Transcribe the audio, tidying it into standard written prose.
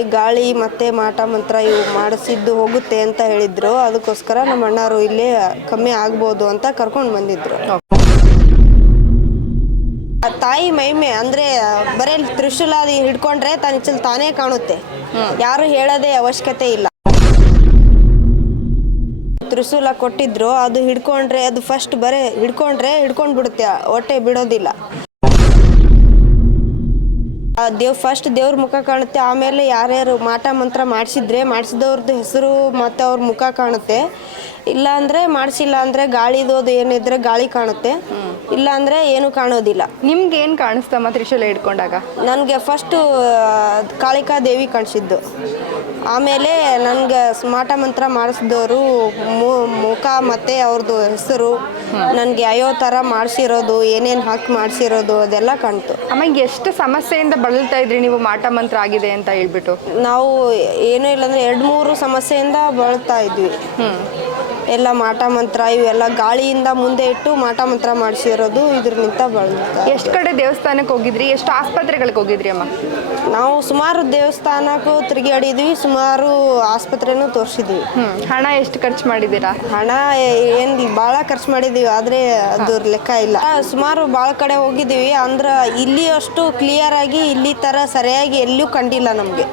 ಈ ಗಾಳಿ ಮತ್ತೆ ಮಾಟ ಮಂತ್ರ ಇವು ಮಾಡಿಸಿದ್ದು ಹೋಗುತ್ತೆ ಅಂತ ಹೇಳಿದ್ರು. ಅದಕ್ಕೋಸ್ಕರ ನಮ್ಮ ಅಣ್ಣಾರು ಇಲ್ಲೇ ಕಮ್ಮಿ ಆಗ್ಬೋದು ಅಂತ ಕರ್ಕೊಂಡು ಬಂದಿದ್ರು. ತಾಯಿ ಮಹಿಮೆ ಅಂದ್ರೆ ಬರೀ ತ್ರಿಶೂಲಾದಿ ಹಿಡ್ಕೊಂಡ್ರೆ ತನ್ನ ತಾನೇ ಕಾಣುತ್ತೆ. ಯಾರು ಹೇಳೋದೇ ಅವಶ್ಯಕತೆ ಇಲ್ಲ. ತ್ರಿಶೂಲ ಕೊಟ್ಟಿದ್ರು, ಅದು ಹಿಡ್ಕೊಂಡ್ರೆ ಅದು ಫಸ್ಟ್ ಬರೀ ಹಿಡ್ಕೊಂಡು ಬಿಡುತ್ತೆ, ಹೊಟ್ಟೆ ಬಿಡೋದಿಲ್ಲ. ಫಸ್ಟ್ ದೇವ್ರ ಮುಖ ಕಾಣುತ್ತೆ, ಆಮೇಲೆ ಯಾರ್ಯಾರು ಮಾಟ ಮಂತ್ರ ಮಾಡಿಸಿದವ್ರದ್ದು ಹೆಸರು ಮತ್ತು ಅವ್ರ ಮುಖ ಕಾಣುತ್ತೆ. ಇಲ್ಲ ಅಂದರೆ ಮಾಡಿಸಿಲ್ಲ ಅಂದರೆ ಗಾಳಿದೋದು ಏನಿದ್ರೆ ಗಾಳಿ ಕಾಣುತ್ತೆ, ಇಲ್ಲ ಅಂದರೆ ಏನು ಕಾಣೋದಿಲ್ಲ. ನಿಮ್ಗೆ ಏನು ಕಾಣಿಸ್ತಮ್ಮ ತ್ರಿಶೂಲ ಹಿಡ್ಕೊಂಡಾಗ? ನನಗೆ ಫಸ್ಟು ಕಾಳಿಕಾ ದೇವಿ ಕಾಣಿಸಿದ್ದು. ಆಮೇಲೆ ನನಗೆ ಮಾಟ ಮಂತ್ರ ಮಾಡಿಸಿದವರು ಮುಖ ಮತ್ತು ಅವ್ರದ್ದು ಹೆಸರು, ನನಗೆ ಯಾವ ಥರ ಮಾಡಿಸಿರೋದು, ಏನೇನು ಹಾಕಿ ಮಾಡಿಸಿರೋದು ಅದೆಲ್ಲ ಕಾಣ್ತು. ಆಮೇಲೆ ಎಷ್ಟು ಸಮಸ್ಯೆಯಿಂದ ಬಳಲ್ತಾ ಇದ್ರಿ ನೀವು ಮಾಟ ಮಂತ್ರ ಆಗಿದೆ ಅಂತ ಹೇಳ್ಬಿಟ್ಟು? ನಾವು ಏನೂ ಇಲ್ಲಾಂದರೆ 2-3 ಸಮಸ್ಯೆಯಿಂದ ಬಳಲ್ತಾ ಇದ್ವಿ. ಎಲ್ಲ ಮಾಟ ಮಂತ್ರ ಇವೆಲ್ಲ ಗಾಳಿಯಿಂದ ಮುಂದೆ ಇಟ್ಟು ಮಾಟ ಮಂತ್ರ ಮಾಡಿಸಿರೋದು ಇದರಿಂದ ಬಳಲ್ತಾ. ಎಷ್ಟು ಕಡೆ ದೇವಸ್ಥಾನಕ್ಕೆ ಹೋಗಿದ್ರಿ, ಎಷ್ಟು ಆಸ್ಪತ್ರೆಗಳಿಗೆ ಹೋಗಿದ್ರಿ ಅಮ್ಮ? ನಾವು ಸುಮಾರು ದೇವಸ್ಥಾನಕ್ಕೂ ತಿರುಗಾಡಿದ್ವಿ, ಸುಮಾರು ಆಸ್ಪತ್ರೆನೂ ತೋರಿಸಿದ್ವಿ. ಹಣ ಎಷ್ಟು ಖರ್ಚು ಮಾಡಿದ್ದೀರಾ? ಹಣ ಏನು ಭಾಳ ಖರ್ಚು ಮಾಡಿದ್ದೀವಿ, ಆದರೆ ಅದ್ರ ಲೆಕ್ಕ ಇಲ್ಲ. ಸುಮಾರು ಭಾಳ ಕಡೆ ಹೋಗಿದ್ದೀವಿ, ಅಂದ್ರೆ ಇಲ್ಲಿ ಅಷ್ಟು ಕ್ಲಿಯರ್ ಆಗಿ ಇಲ್ಲಿ ಥರ ಸರಿಯಾಗಿ ಎಲ್ಲೂ ಕಂಡಿಲ್ಲ ನಮಗೆ.